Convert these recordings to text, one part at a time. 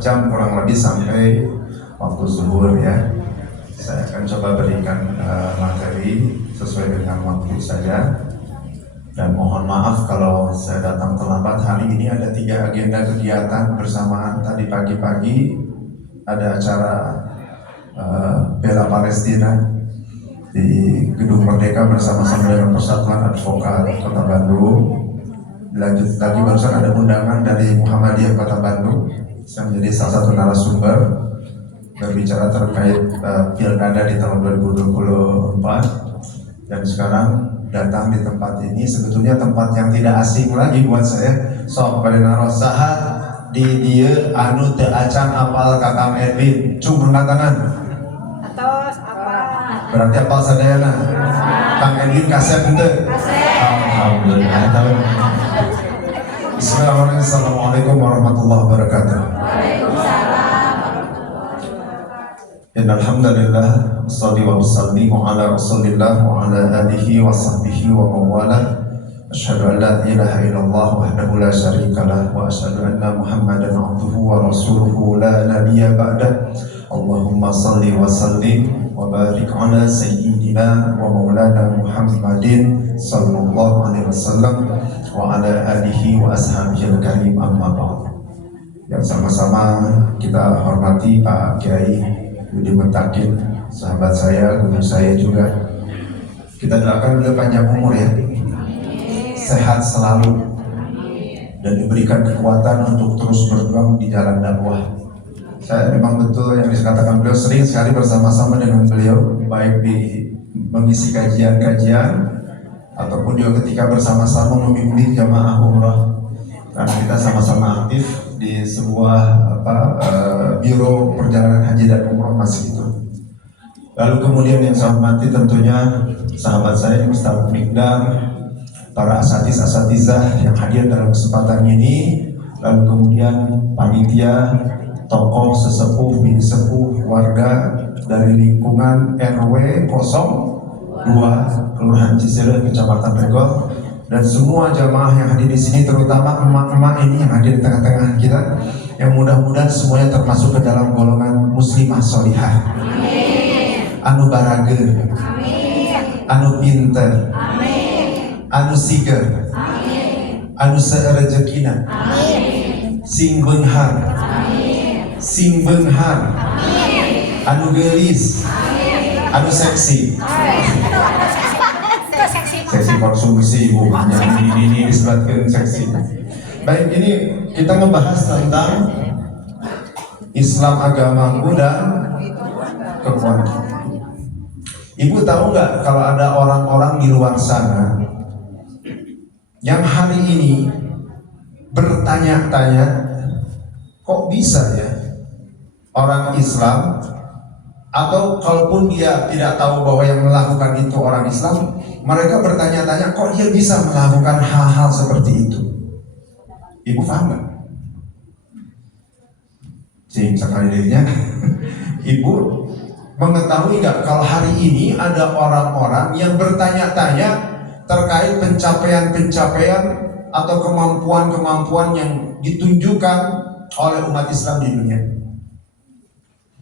jam kurang lebih sampai waktu zuhur ya. Saya akan coba berikan materi sesuai dengan waktu saja. Dan mohon maaf kalau saya datang terlambat. Hari ini ada 3 agenda kegiatan bersamaan. Tadi pagi-pagi ada acara bela Palestina di Gedung Merdeka bersama-sama dengan Persatuan Advokat Kota Bandung. Lanjut lagi barusan ada undangan dari Muhammadiyah Kota Bandung yang menjadi salah satu narasumber berbicara terkait pilkada di tahun 2024. Dan sekarang datang di tempat ini, sebetulnya tempat yang tidak asing lagi buat saya. Sok pada narosahat di dia anu teu acan apal Kakang Edwin, cung angkat tangan. Atau apa? Berarti apal sadayana. Kang Edwin kasep henteu? Kasep. Alhamdulillah. Bismillahirrahmanirrahim. Assalamualaikum warahmatullahi wabarakatuh. Waalaikumsalam. Innal hamdalillah wassalli wa sallimu ala Rasulillah wa ala alihi wa sahbihi wa mawala. Asyhadu an la ilaha illallah wahdahu la syarika lah wa asyhadu anna Muhammadan abduhu wa rasuluhu la nabiyya ba'dah. Allahumma salli wa sallim wa barik ala sayyidina wa maulana Muhammadin sallallahu alaihi wasallam wa ala alihi wa ashabihi al-karim, amma ba'd. Yang sama-sama kita hormati Pak Kiai Budi Mutakin, sahabat saya, guru saya juga. Kita doakan beliau panjang umur ya, sehat selalu, dan diberikan kekuatan untuk terus berjuang di jalan dakwah. Saya memang betul yang dikatakan beliau, sering sekali bersama-sama dengan beliau, baik di mengisi kajian-kajian ataupun juga ketika bersama-sama memimpin jamaah umrah, karena kita sama-sama aktif di sebuah biro perjalanan haji dan umrah masih itu. Lalu kemudian yang saya hormati tentunya sahabat saya Ustaz Mikdar, para asatiz-asatizah yang hadir dalam kesempatan ini, lalu kemudian panitia, tokoh, sesepuh, bini sepuh, warga dari lingkungan RW 02 Kelurahan Ciseule, Kecamatan Regol, dan semua jamaah yang hadir di sini, terutama emak-emak ini yang hadir di tengah-tengah kita, yang mudah-mudahan semuanya termasuk ke dalam golongan muslimah sholihah, anu barager, anu pinter, anu siger, anu seerejekina, sing beunghar, sing beunghar, anu geulis, anu seksi. Seksi konsumsi, ibu ini disebutkan seksi. Baik, ini kita membahas tentang Islam agamaku dan kekuatan. Ibu tahu nggak kalau ada orang-orang di luar sana yang hari ini bertanya-tanya, kok bisa ya orang Islam, atau kalaupun dia tidak tahu bahwa yang melakukan itu orang Islam, mereka bertanya-tanya kok dia bisa melakukan hal-hal seperti itu. Ibu paham nggak? Sing sekali dirinya. Ibu mengetahui nggak kalau hari ini ada orang-orang yang bertanya-tanya terkait pencapaian-pencapaian atau kemampuan-kemampuan yang ditunjukkan oleh umat Islam di dunia.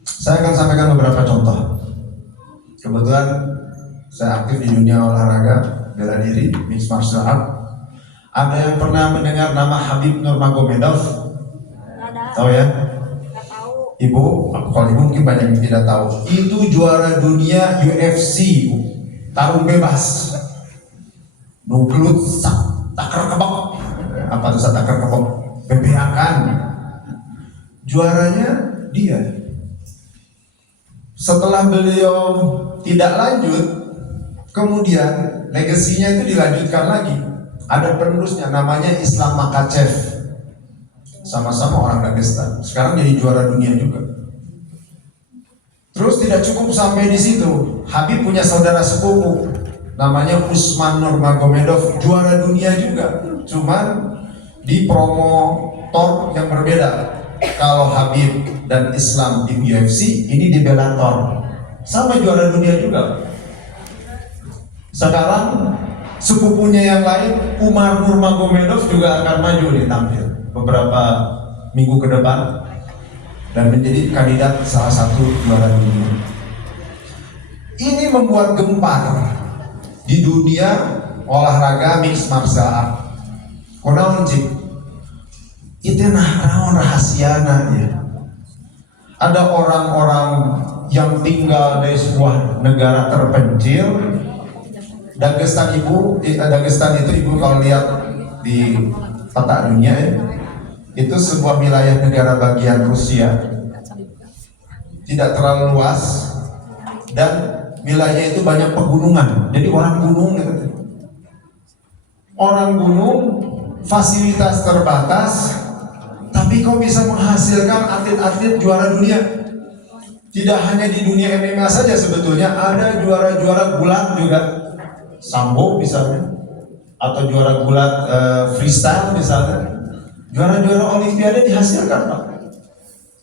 Saya akan sampaikan beberapa contoh. Kebetulan saya aktif di dunia olahraga, bela diri, mixed martial art. Ada yang pernah mendengar nama Khabib Nurmagomedov? Tahu ya? Ibu, kalau ibu mungkin banyak yang tidak tahu. Itu juara dunia UFC, tarung bebas. Nuglut takar kebok. Apa itu takar kebok? Bebeakan. Juaranya dia. Setelah beliau tidak lanjut, kemudian legasinya itu dilanjutkan lagi. Ada penerusnya namanya Islam Makhachev, sama-sama orang Dagestan. Sekarang jadi juara dunia juga. Terus tidak cukup sampai di situ, Habib punya saudara sepupu namanya Usman Nurmagomedov, juara dunia juga. Cuman di promotor yang berbeda. Kalau Habib dan Islam di UFC, ini di Bellator, sama juara dunia juga. Sekarang sepupunya yang lain, Umar Nurmagomedov juga akan maju nih tampil beberapa minggu ke depan. dan menjadi kandidat salah satu juara dunia. Ini membuat gempar di dunia olahraga mixed martial art. Kunaon cik? Itu naon rahasiana ya. Ada orang-orang yang tinggal di sebuah negara terpencil. Dagestan itu ibu kalau lihat di peta dunia ya, itu sebuah wilayah negara bagian Rusia, tidak terlalu luas dan wilayah itu banyak pegunungan. Jadi orang gunung gitu. Orang gunung, fasilitas terbatas, tapi kok bisa menghasilkan atlet-atlet juara dunia. Tidak hanya di dunia MMA saja sebetulnya, ada juara-juara gulat juga. Sambo misalnya, atau juara gulat freestyle misalnya, juara-juara olimpiade dihasilkan Pak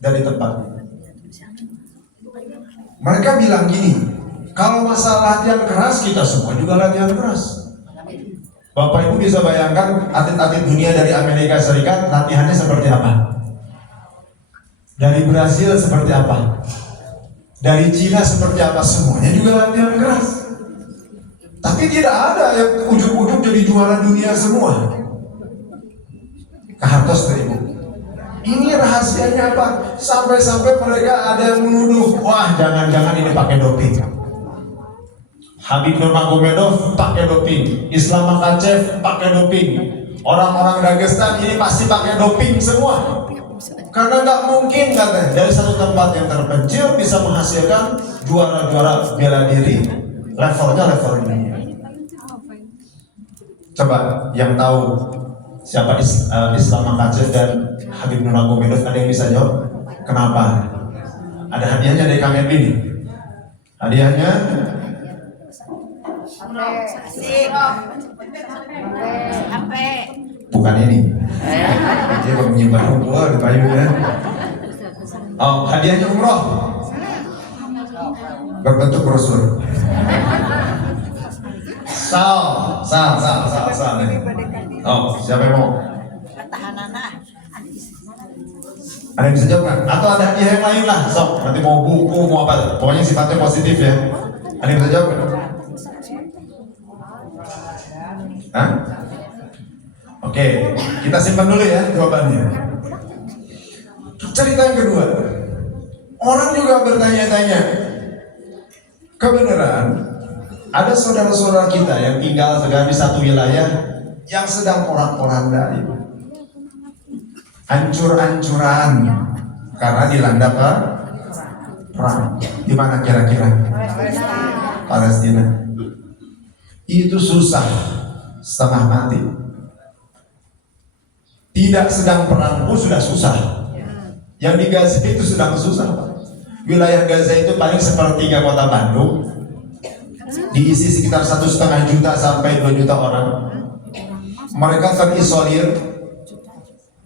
dari tempat. Mereka bilang gini, kalau masalah latihan keras kita semua juga latihan keras. Bapak Ibu bisa bayangkan atlet-atlet dunia dari Amerika Serikat latihannya seperti apa? Dari Brasil seperti apa? Dari Cina seperti apa? Semuanya juga latihan keras. Tapi tidak ada yang ujuk-ujuk jadi juara dunia semua. Kehartos dari Ibu. Ini rahasianya apa? Sampai-sampai mereka ada yang menuduh, wah jangan-jangan ini pakai doping. Habib Nurmagomedov pakai doping, Islam Makhachev pakai doping, orang-orang Dagestan ini pasti pakai doping semua. Karena nggak mungkin katanya dari satu tempat yang terpencil bisa menghasilkan juara-juara bela diri levelnya level dunia. Coba yang tahu siapa Islam Makhachev dan Habib Nurmagomedov, ada yang bisa jawab? Kenapa? Ada hadiahnya dari Kang Edwin. Hadiahnya bukan ini. Dia menyimpan umroh di payungnya. Oh, hadiahnya umroh berbentuk brosur. Sal nih. Oh, siapa yang mau? Ada yang bisa jawab kan? Atau ada hadiah yang lain lah, sok. Nanti mau buku, mau apa? Pokoknya sifatnya positif ya. Ada yang bisa jawab kan? Hah? Oke, kita simpan dulu ya jawabannya. Cerita yang kedua, orang juga bertanya-tanya, kebenaran ada saudara-saudara kita yang tinggal di satu wilayah yang sedang porak-poranda itu, hancur-hancuran karena dilanda perang. Di mana kira-kira? Palestina. Itu susah, setengah mati. Tidak sedang perang pun sudah susah. Yang di Gaza itu sedang susah. Wilayah Gaza itu paling sepertiga kota Bandung, diisi sekitar 1,5 juta sampai 2 juta orang. Mereka terisolir.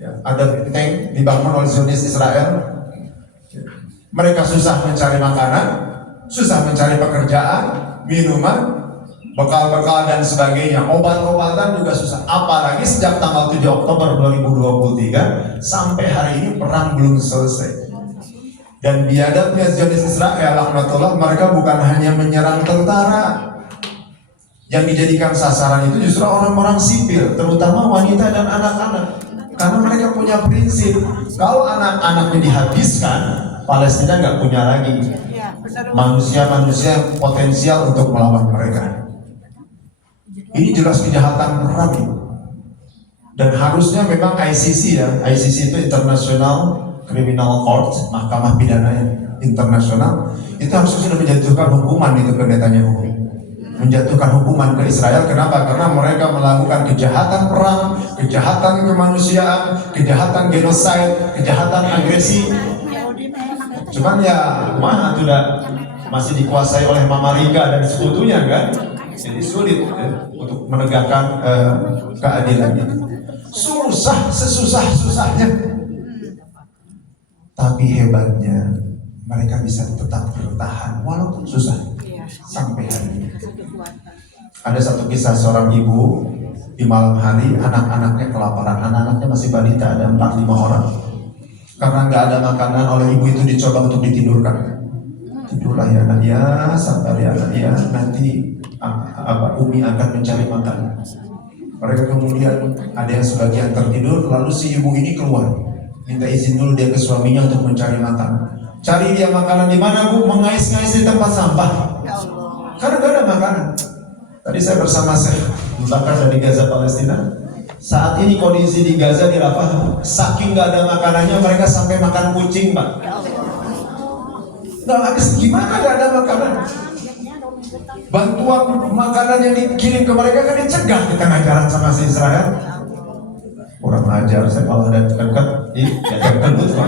Ya, ada tank dibangun oleh Zionis Israel. Mereka susah mencari makanan, susah mencari pekerjaan, minuman, bekal-bekal dan sebagainya, obat-obatan juga susah. Apalagi sejak tanggal 7 Oktober 2023 sampai hari ini perang belum selesai. Dan biadabnya Zionis Israel laknatullah, mereka bukan hanya menyerang tentara. Yang dijadikan sasaran itu justru orang-orang sipil, terutama wanita dan anak-anak. Karena mereka punya prinsip, kalau anak-anaknya dihabiskan, Palestina nggak punya lagi manusia-manusia potensial untuk melawan mereka. Ini jelas kejahatan perang. Dan harusnya memang ICC ya, ICC itu International Criminal Court, mahkamah pidana yang internasional, itu harusnya sudah menjatuhkan hukuman itu ke Netanyahu. Menjatuhkan hukuman ke Israel. Kenapa? Karena mereka melakukan kejahatan perang, kejahatan kemanusiaan, kejahatan genosida, kejahatan agresi. Cuman ya, mana sudah masih dikuasai oleh Mama Rika dan sekutunya kan? Jadi sulit ya, untuk menegakkan keadilannya. Susah, sesusah-susahnya. Tapi hebatnya mereka bisa tetap bertahan walaupun susah sampai hari ini. Ada satu kisah seorang ibu di malam hari anak-anaknya kelaparan, anak-anaknya masih balita, ada 4-5 orang. Karena nggak ada makanan, oleh ibu itu dicoba untuk ditidurkan. Tidurlah ya anak ya, sabar ya anak ya, nanti Umi akan mencari makan. Mereka kemudian ada yang sebagian tertidur, lalu si ibu ini keluar, minta izin dulu dia ke suaminya untuk mencari makan. Cari dia makanan di mana bu? Mengais-ngais di tempat sampah. Karena gak ada makanan. Tadi saya bersama Syekh Bakar dari Gaza Palestina. Saat ini kondisi di Gaza di Rafah, saking gak ada makanannya mereka sampai makan kucing, Pak. Nah, habis gimana gak ada makanan? Bantuan makanan yang dikirim ke mereka kan dicegah di tengah jalan sama si Israel. Kurang ajar, saya malah ada dekat, gendut Pak.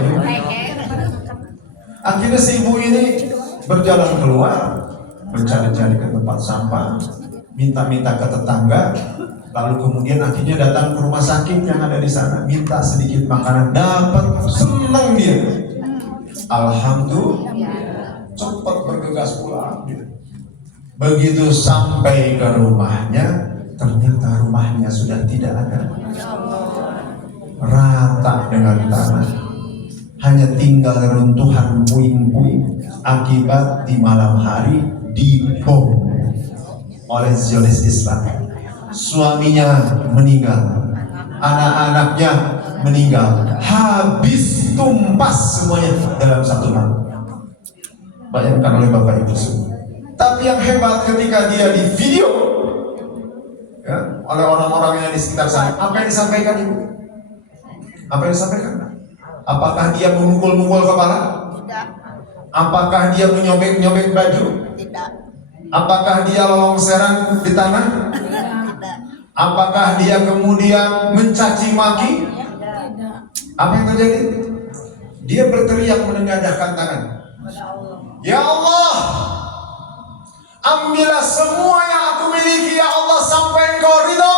Akhirnya si ibu ini berjalan keluar, mencari-cari ke tempat sampah, minta-minta ke tetangga, lalu kemudian akhirnya datang ke rumah sakit yang ada di sana, minta sedikit makanan, dapat, senang dia. Alhamdulillah, cepat bergegas pulang. Begitu sampai ke rumahnya, ternyata rumahnya sudah tidak ada, rata dengan tanah, hanya tinggal runtuhan puing-puing akibat di malam hari dibom oleh Zionis Islam. Suaminya meninggal, anak-anaknya meninggal, habis tumpas semuanya dalam satu malam. Bayangkan oleh Bapak Ibu semua. Tapi yang hebat ketika dia di video ya, oleh orang-orang yang di sekitar sana, apa yang disampaikan ibu? Apa yang disampaikan? Apakah dia memukul-mukul kepala? Tidak. Apakah dia menyobek-nyobek baju? Tidak. Apakah dia longseran di tanah? Tidak. Apakah dia kemudian mencaci maki? Tidak. Apa yang terjadi? Dia berteriak menengadahkan tangan. Ya Allah, ambillah semua yang aku miliki ya Allah sampai Engkau ridho,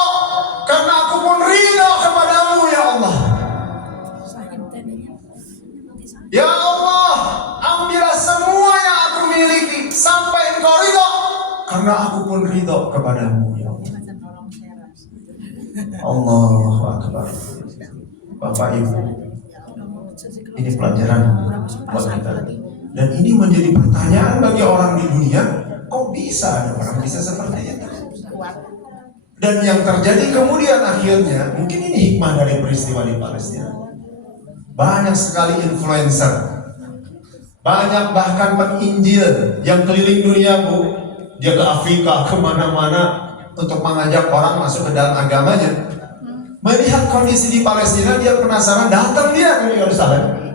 karena aku pun ridho kepadamu ya Allah. Ya Allah, ambillah semua yang aku miliki sampai Engkau ridho, karena aku pun ridho kepadamu ya Allah. Allahu Akbar. Bapak Ibu, ini pelajaran buat kita. Dan ini menjadi pertanyaan bagi orang di dunia, kok bisa ada orang bisa seperti itu? Dan yang terjadi kemudian akhirnya, mungkin ini hikmah dari peristiwa di Palestina. Banyak sekali influencer, banyak bahkan penginjil yang keliling dunia bu, dia ke Afrika, kemana-mana untuk mengajak orang masuk ke dalam agamanya. Melihat kondisi di Palestina, dia penasaran, datang dia ke Yerusalem.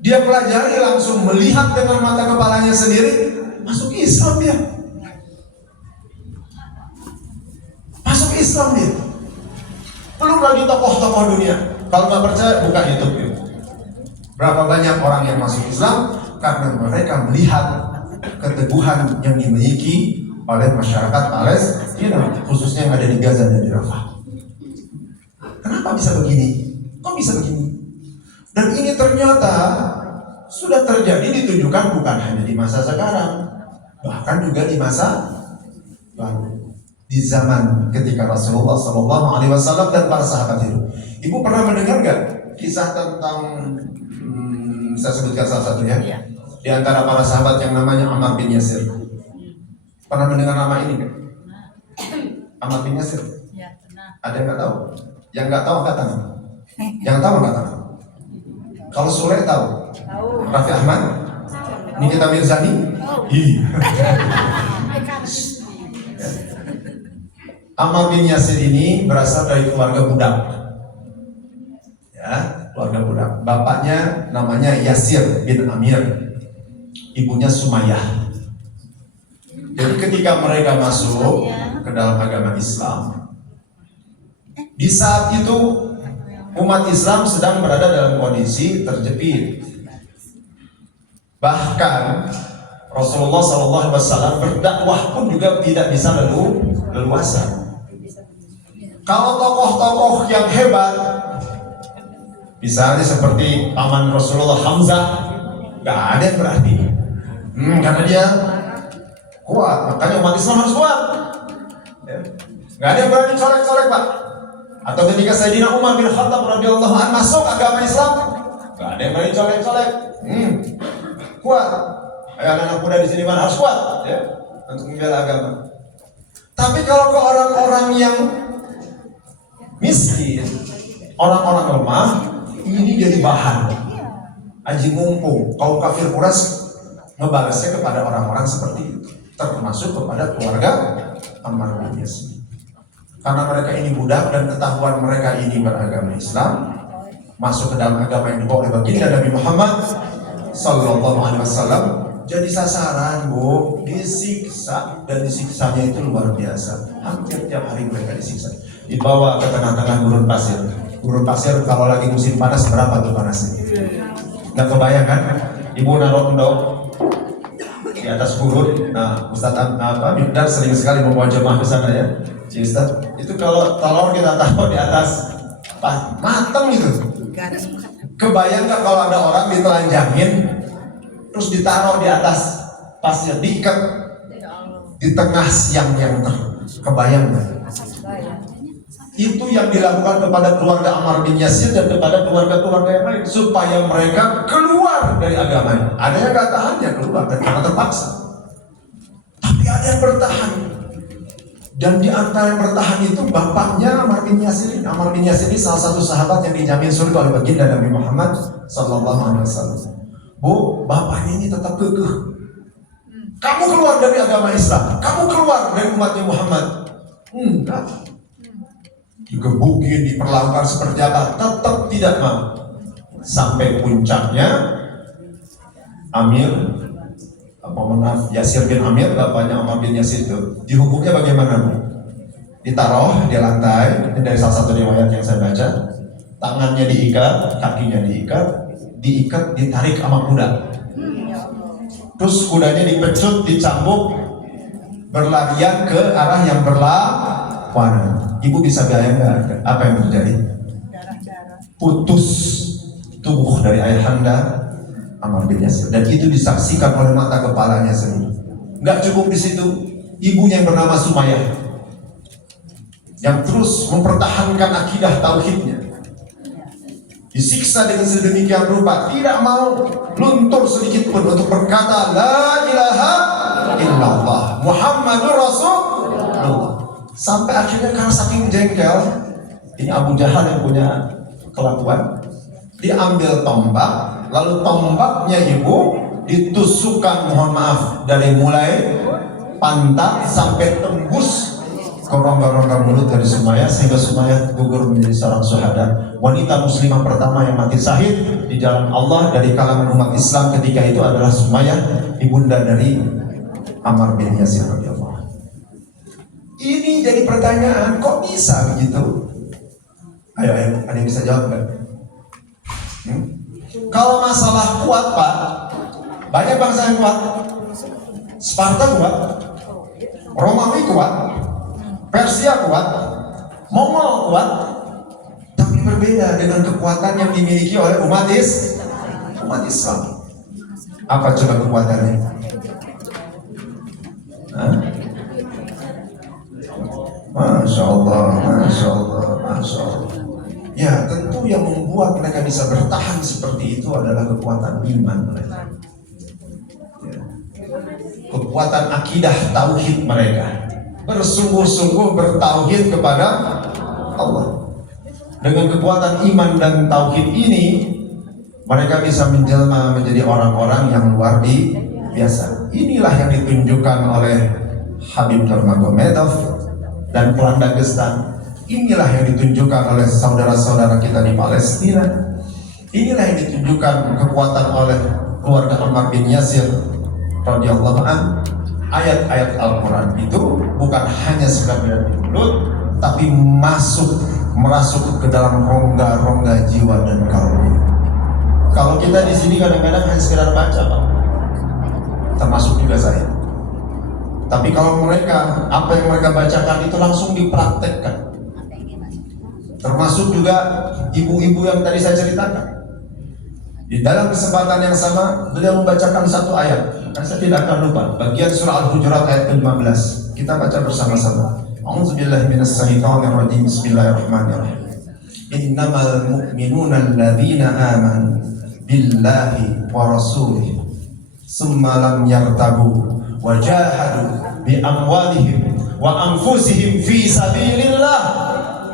Dia pelajari langsung, melihat dengan mata kepalanya sendiri, masuk Islam dia. Masuk Islam dia. Belum lagi tokoh-tokoh dunia. Kalau nggak percaya, buka YouTube ya. Berapa banyak orang yang masuk Islam karena mereka melihat keteguhan yang dimiliki oleh masyarakat Palestina, khususnya yang ada di Gaza dan di Rafah. Kenapa bisa begini? Kok bisa begini? Dan ini ternyata sudah terjadi, ditunjukkan bukan hanya di masa sekarang, bahkan juga di masa lalu, di zaman ketika Rasulullah SAW dan para sahabat itu. Ibu pernah mendengar nggak kisah tentang saya sebutkan salah satunya di antara para sahabat yang namanya Ammar bin Yasir? Pernah mendengar nama ini nggak? Ammar bin Yasir? Ya, pernah. Ada yang nggak tahu? Yang nggak tahu angkat tangan. Yang tahu angkat tangan. Kalau Sule tahu? Tahu. Raffi Ahmad? Nikita Mirzani? Iya. Ammar bin Yasir ini berasal dari keluarga budak. Ya, keluarga budak. Bapaknya namanya Yasir bin Amir. Ibunya Sumayyah. Jadi ketika mereka masuk ke dalam agama Islam, di saat itu umat Islam sedang berada dalam kondisi terjepit. Bahkan Rasulullah SAW berdakwah pun juga tidak bisa leluasa. Kalau tokoh-tokoh yang hebat, misalnya seperti paman Rasulullah Hamzah, gak ada yang berarti. Karena dia kuat, makanya umat Islam harus kuat. Gak ada yang berani colek-colek Pak. Atau ketika Sayyidina Umar bin Khattab radhiyallahu anhu masuk agama Islam, Gak ada yang berani colek-colek. Kuat. Ayo anak muda di sini mana harus kuat, ya, untuk membela agama. Tapi kalau ke orang-orang yang miskin, orang-orang lemah, ini jadi bahan aji mumpung. Kaum kafir Quraisy membalasnya kepada orang-orang seperti itu, termasuk kepada keluarga Ammar bin Yasir. Karena mereka ini budak dan ketahuan mereka ini beragama Islam, masuk ke dalam agama yang dibawa oleh baginda Nabi Muhammad sallallahu alaihi wasallam, jadi sasaran, Bu, disiksa, dan disiksanya itu luar biasa. Hampir tiap hari mereka disiksa. Dibawa ke tengah-tengah gurun pasir. Gurun pasir kalau lagi musim panas berapa tuh panasnya? Gak kebayang kan? Ibu naruh endok di atas gurun. Nah, Ustadz Bidar sering sekali membawa jemaah ke sana, ya. Si Ustadz, itu kalau telur kita taruh di atas mateng itu. Kebayang gak kalau ada orang ditelanjangin terus ditaruh di atas pasir, diikat di tengah siang yang kebayang gak? Itu yang dilakukan kepada keluarga Ammar bin Yasir dan kepada keluarga-keluarga yang lain, supaya mereka keluar dari agamanya. Ada yang gak tahannya keluar karena terpaksa, tapi ada yang bertahan. Dan di antara yang bertahan itu bapaknya Ammar bin Yasir. Ammar bin Yasir ini salah satu sahabat yang dijamin surga oleh baginda Nabi Muhammad sallallahu alaihi wasallam. Bu, bapaknya ini tetap kekeh. Kamu keluar dari agama Islam, kamu keluar dari umatnya Muhammad. Enggak. Digebukin, diperlakukan seperti apa, tetap tidak mau. Sampai puncaknya Yasir bin Amir, bapaknya Ammar bin Yasir itu, dihukumnya bagaimana, Bu? Ditaruh di lantai, ini dari salah satu riwayat yang saya baca. Tangannya diikat, kakinya diikat, ditarik sama kuda. Terus kudanya dipecut, dicambuk, berlarian ke arah yang berlawanan. Ibu bisa bayangkan apa yang terjadi? Putus tubuh dari ayahanda Ammar bin Yasir, dan itu disaksikan oleh mata kepalanya sendiri. Nggak cukup di situ, ibunya yang bernama Sumayyah yang terus mempertahankan akidah tauhidnya, disiksa dengan sedemikian rupa, tidak mau luntur sedikit pun untuk berkata la ilaha illallah Muhammadur Rasulullah. Sampai akhirnya karena saking jengkel, ini Abu Jahal yang punya kelakuan, diambil tombak, lalu tombaknya ibu ditusukkan, mohon maaf, dari mulai pantat sampai tembus ke rongga-rongga mulut dari Sumayyah, sehingga Sumayyah gugur menjadi seorang syuhada, wanita muslimah pertama yang mati syahid di jalan Allah dari kalangan umat Islam ketika itu adalah Sumayyah, ibunda dari Ammar bin Yasir radhiyallahu anhu. Ini jadi pertanyaan, kok bisa begitu? Ayo, ada yang bisa jawab nggak? Kalau masalah kuat, Pak, banyak bangsa yang kuat. Sparta kuat, Romawi kuat, Persia kuat, Mongol kuat, tapi berbeda dengan kekuatan yang dimiliki oleh umat Islam. Apa coba kekuatannya? Masya Allah, Masya Allah, Masya Allah. Ya, tentu yang membuat mereka bisa bertahan seperti itu adalah kekuatan iman mereka, ya. Kekuatan akidah tauhid mereka, bersungguh-sungguh bertauhid kepada Allah. Dengan kekuatan iman dan tauhid ini, mereka bisa menjelma menjadi orang-orang yang luar biasa. Inilah yang ditunjukkan oleh Habib Nurmagomedov dan Klan Dagestan. Inilah yang ditunjukkan oleh saudara-saudara kita di Palestina. Inilah yang ditunjukkan kekuatan oleh keluarga Ammar bin Yasir radhiyallahu an. Ayat-ayat Al-Quran itu bukan hanya sekadar di mulut, tapi merasuk ke dalam rongga-rongga jiwa dan kalbu. Kalau kita di sini kadang-kadang hanya sekedar baca, Pak, termasuk juga saya. Tapi kalau mereka, apa yang mereka bacakan itu langsung dipraktekkan. Termasuk juga ibu-ibu yang tadi saya ceritakan. Di dalam kesempatan yang sama, beliau membacakan satu ayat. Saya tidak akan lupa, bagian surah Al-Hujurat ayat ke-15. Kita baca bersama-sama. A'udzubillahi minasyaitonirrajim. Bismillahirrahmanirrahim. Innamal mu'minuna alladzina amanu billahi wa rasulih summa lam yartabu wa jahadu bi amwalihim wa anfusihim fi sabilillah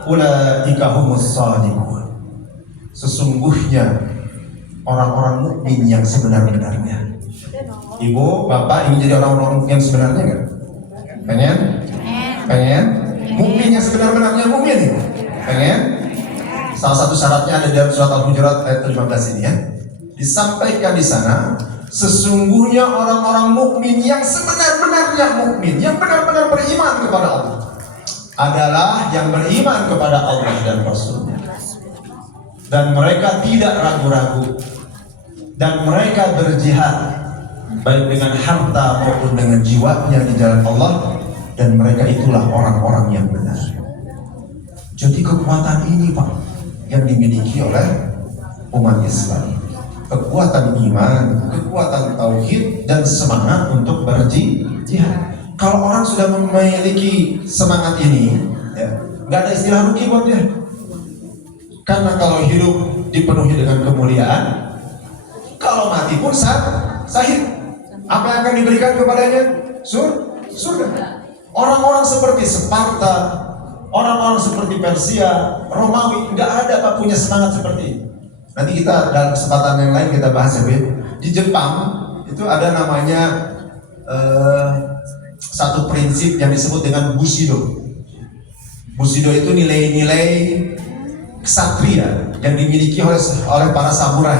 ulaika humus shadiqun. Sesungguhnya orang-orang mukmin yang sebenar-benarnya. Ibu, bapak ingin jadi orang-orang yang sebenarnya enggak? Pengen? Pengen? Mukmin yang sebenar-benarnya mukmin ibu? Pengen? Salah satu syaratnya ada dalam surat Al-Hujurat ayat 15 ini ya. Disampaikan di sana, sesungguhnya orang-orang mukmin yang sebenar-benarnya mukmin, yang benar-benar beriman kepada Allah, adalah yang beriman kepada Allah dan Rasul-Nya. Dan mereka tidak ragu-ragu, dan mereka berjihad baik dengan harta maupun dengan jiwanya di jalan Allah, dan mereka itulah orang-orang yang benar. Jadi kekuatan ini Pak yang dimiliki oleh umat Islam, kekuatan iman, kekuatan tauhid, dan semangat untuk berjihad. Kalau orang sudah memiliki semangat ini, ya, nggak ada istilah rugi buat dia. Karena kalau hidup dipenuhi dengan kemuliaan, kalau mati pun sahid. Apa yang akan diberikan kepadanya? Surga. Orang-orang seperti Sparta, orang-orang seperti Persia, Romawi, nggak ada Pak punya semangat seperti ini. Nanti kita dalam kesempatan yang lain kita bahas ya, Beb. Di Jepang itu ada namanya satu prinsip yang disebut dengan Bushido. Bushido itu nilai-nilai ksatria yang dimiliki oleh para samurai.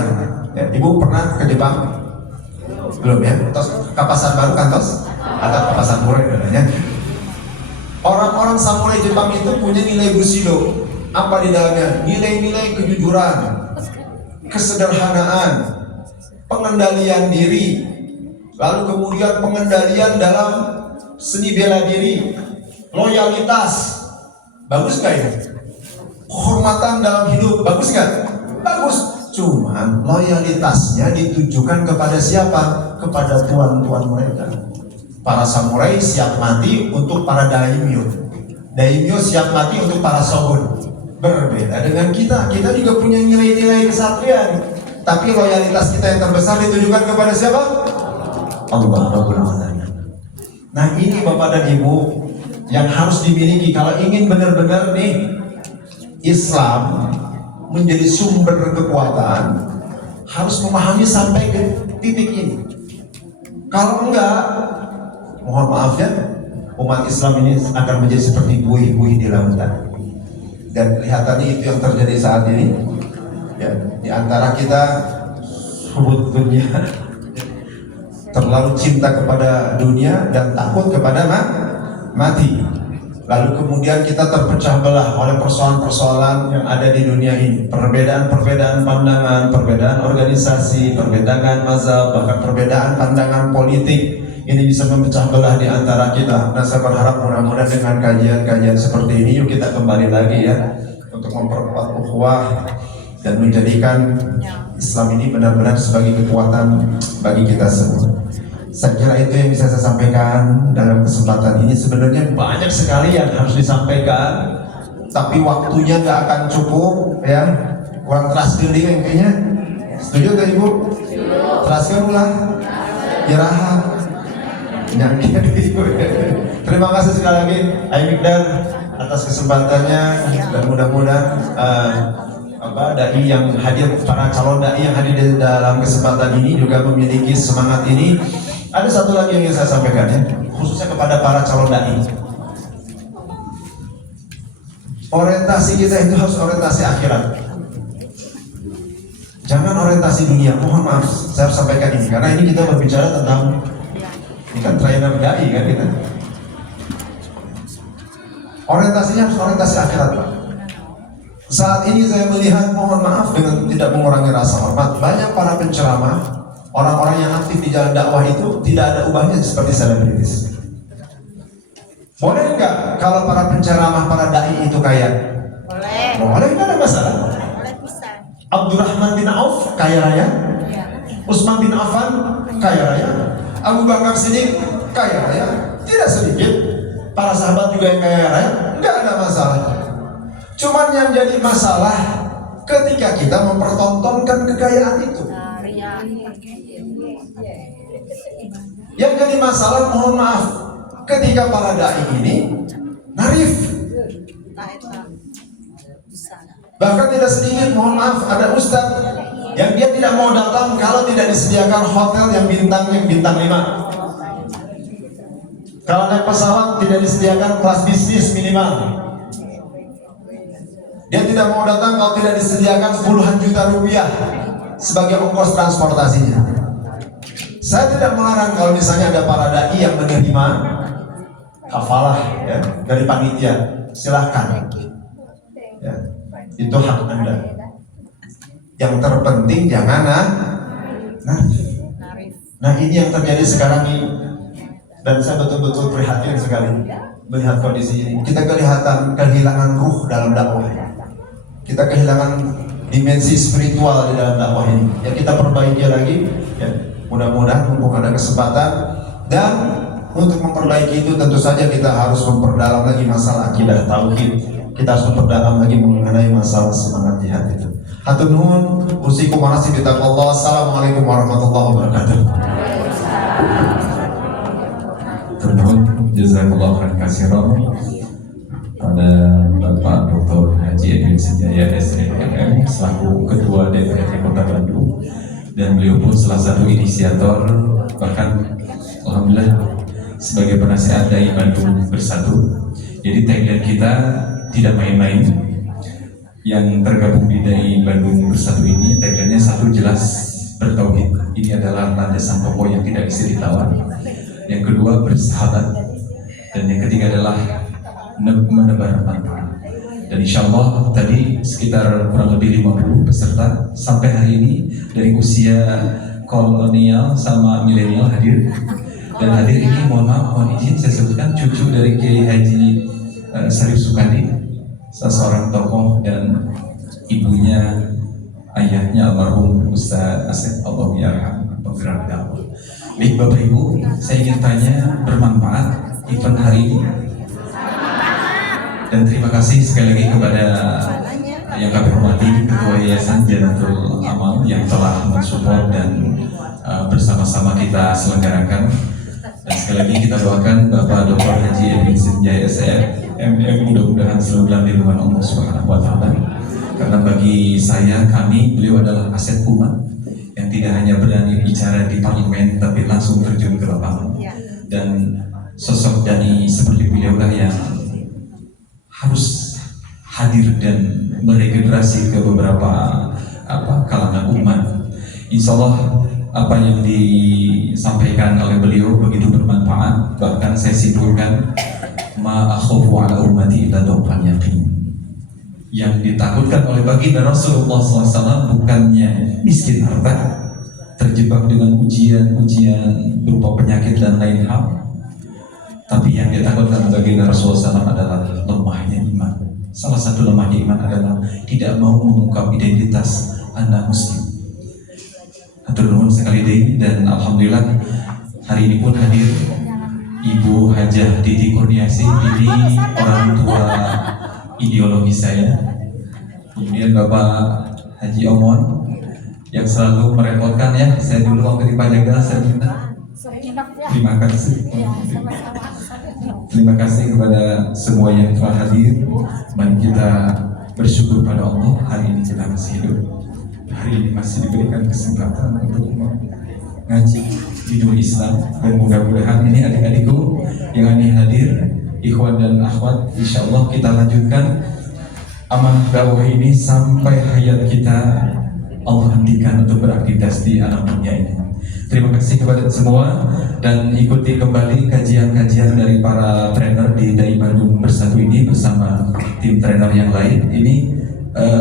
Ya, Ibu pernah ke Jepang? Belum ya? Terus Kapasan Baru kan tos? Ada Kapasan Baru namanya. Orang-orang samurai Jepang itu punya nilai Bushido. Apa di dalamnya? Nilai-nilai kejujuran, kesederhanaan, pengendalian diri, lalu kemudian pengendalian dalam seni bela diri, loyalitas. Bagus gak ini? Kehormatan dalam hidup, bagus gak? Bagus. Cuman loyalitasnya ditujukan kepada siapa? Kepada tuan-tuan mereka. Para samurai siap mati untuk para daimyo. Daimyo siap mati untuk para shogun. Berbeda dengan kita juga punya nilai-nilai kesatriaan. Tapi loyalitas kita yang terbesar ditujukan kepada siapa? Allah Rabbul Alamin. Nah ini Bapak dan Ibu yang harus dimiliki kalau ingin benar-benar nih Islam menjadi sumber kekuatan, harus memahami sampai ke titik ini. Kalau enggak, mohon maaf ya, umat Islam ini akan menjadi seperti buih-buih di lautan. Dan kelihatannya itu yang terjadi saat ini. Ya, di antara kita sebetulnya terlalu cinta kepada dunia dan takut kepada mati. Lalu kemudian kita terpecah belah oleh persoalan-persoalan yang ada di dunia ini. Perbedaan-perbedaan pandangan, perbedaan organisasi, perbedaan mazhab, bahkan perbedaan pandangan politik. Ini bisa memecah belah di antara kita. Nah saya berharap mudah-mudahan dengan kajian-kajian seperti ini, yuk kita kembali lagi ya untuk memperkuat ukhuwah dan menjadikan Islam ini benar-benar sebagai kekuatan bagi kita semua. Saya kira itu yang bisa saya sampaikan dalam kesempatan ini. Sebenarnya banyak sekali yang harus disampaikan, tapi waktunya nggak akan cukup ya. Kurang trust building kayaknya. Setuju tak Ibu? Trust ulah. Iraha. Terima kasih sekali lagi Aimikdar atas kesempatannya dan mudah-mudahan dai yang hadir, para calon dai yang hadir di dalam kesempatan ini juga memiliki semangat ini. Ada satu lagi yang ingin saya sampaikan ya, khususnya kepada para calon dai. Orientasi kita itu harus orientasi akhirat. Jangan orientasi dunia. Mohon maaf, saya harus sampaikan ini karena ini kita berbicara tentang ini kan trainer dai kan kita. Orientasinya harus orientasi akhirat, Pak. Saat ini saya melihat, mohon maaf dengan tidak mengurangi rasa hormat, banyak para penceramah, orang-orang yang aktif di jalan dakwah itu tidak ada ubahnya seperti selebritis. Boleh nggak kalau para penceramah, para dai itu kaya? Boleh. Boleh, nggak ada masalah. Boleh bisa. Abdurrahman bin Auf kaya raya, Utsman bin Affan kaya raya, Abu Bakar Siddiq kaya raya, tidak sedikit. Para sahabat juga yang kaya raya, nggak ada masalah. Cuman yang jadi masalah ketika kita mempertontonkan kekayaan itu. Yang jadi masalah, mohon maaf, ketika para dai ini narif. Bahkan tidak sedikit, mohon maaf, ada ustadz yang dia tidak mau datang kalau tidak disediakan hotel yang bintang 5. Kalau naik pesawat tidak disediakan kelas bisnis minimal. Dia tidak mau datang kalau tidak disediakan puluhan juta rupiah sebagai ongkos transportasinya. Saya tidak melarang kalau misalnya ada para dai yang menerima kafalah ya, dari panitia, silahkan. Ya, itu hak Anda. Yang terpenting jangan nah ini yang terjadi sekarang ini, dan saya betul-betul prihatin sekali melihat kondisi ini. Kita kehilangan ruh dalam dakwah. Kita kehilangan dimensi spiritual di dalam dakwah ini. Ya, kita perbaiki lagi. Ya, mudah-mudahan mumpung ada kesempatan, dan untuk memperbaiki itu tentu saja kita harus memperdalam lagi masalah akidah tauhid. Kita harus memperdalam lagi mengenai masalah semangat jihad itu. Hatur nuhun, usikum wa nasibi taqwallah. Assalamualaikum warahmatullahi wabarakatuh. Hatur nuhun, jazakallahu khairan katsiran pada Bapak Dr. Haji Edwin Senjaya SMM selaku Ketua DPRD Kota Bandung, dan beliau pun salah satu inisiator, bahkan alhamdulillah sebagai penasihat Dai Bandung Bersatu. Jadi tagline kita tidak main-main. Yang tergabung di Dai Bandung Bersatu ini tagline-nya satu, jelas bertauhid. Ini adalah landasan pokok yang tidak bisa ditawar. Yang kedua, bersahabat. Dan yang ketiga adalah menebar manfaat. Dan insya Allah tadi sekitar kurang lebih 50 peserta sampai hari ini dari usia kolonial sama milenial hadir. Dan hadir ini, mohon maaf, mohon izin saya sebutkan, cucu dari Kiai Haji Sarif Sukandi, seorang tokoh, dan ibunya, ayahnya almarhum Ustaz Asep Allah Yarham penggerak dakwah. Baik Bapak Ibu, saya ingin tanya, bermanfaat event hari ini? Dan terima kasih sekali lagi kepada yang kami hormati Ketua Yayasan Janatul Amal yang telah mensupport dan bersama-sama kita selenggarakan. Dan sekali lagi kita doakan Bapak Dr. Haji Edwin Senjaya SMM mudah-mudahan selalu dalam lindungan Allah Subhanahu wa Ta'ala. Karena bagi saya, kami, beliau adalah aset umat yang tidak hanya berani bicara di parlemen, tapi langsung terjun ke lapangan. Dan sosok Dani seperti beliau lah yang harus hadir dan meregenerasi ke beberapa kalangan umat. Insya Allah apa yang disampaikan oleh beliau begitu bermanfaat. Bahkan saya simpulkan, ma akhafu ala ummati illa dhafan yaqin. Yang ditakutkan oleh baginda Rasulullah SAW bukannya miskin harta, terjebak dengan ujian-ujian berupa penyakit dan lain hal, tapi yang ditakutkan baginda Rasulullah SAW adalah lemahnya iman. Salah satu lemahnya iman adalah tidak mau mengungkap identitas anak muslim. Hatur nuhun sekali deh, dan alhamdulillah hari ini pun hadir Ibu Hajah Titi Kurniasih, ini orang tua ideologi saya. Kemudian Bapak Haji Omon yang selalu merepotkan ya, saya dulu waktu di Pajagal saya minta. Terima kasih. Terima kasih kepada semua yang telah hadir. Mari kita bersyukur pada Allah, hari ini kita masih hidup. Hari ini masih diberikan kesempatan untuk ngaji di dunia Islam, dan mudah-mudahan ini adik-adikku yang ini hadir, ikhwan dan akhwat, insya Allah kita lanjutkan amanah dakwah ini sampai hayat kita Allah hentikan untuk beraktivitas di alam dunia ini. Terima kasih kepada semua, dan ikuti kembali kajian-kajian dari para trainer di Dai Bandung Bersatu ini bersama tim trainer yang lain. Ini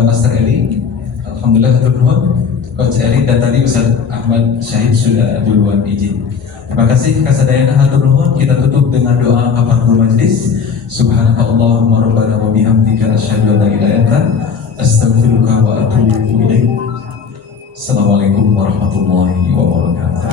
Master Eli, alhamdulillah hatur nuhun, Coach Eli, dan tadi Ustaz Ahmad Syahid sudah duluan izin. Terima kasih kasadayana, hatur nuhun. Kita tutup dengan doa kafaratul majlis. Subhanakallahumma rabbana wa bihamdika asyhadu an la ilaha illa anta astaghfiruka wa atubu ilaik. Assalamualaikum warahmatullahi wabarakatuh.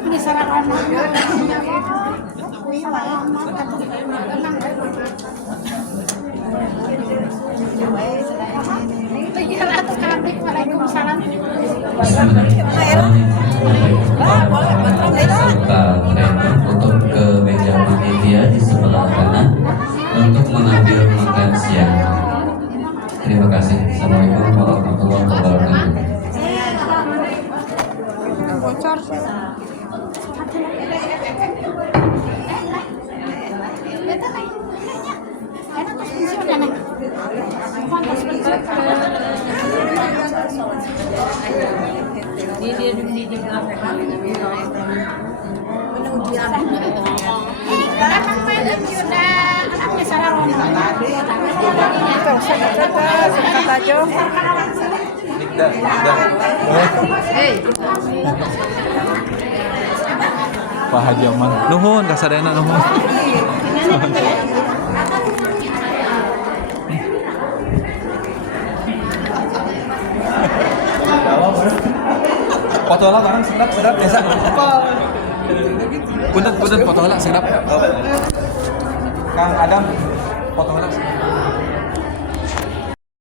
Ini syarat serta trainer untuk ke meja panitia di sebelah kanan untuk mengambil makan siang. Terima kasih. Assalamualaikum warahmatullahi wabarakatuh. Pak Haji Aman, nuhun kasadena nuhun. Foto lah bareng sedap biasa. Punten foto lah sedap. Kang Adam foto lah.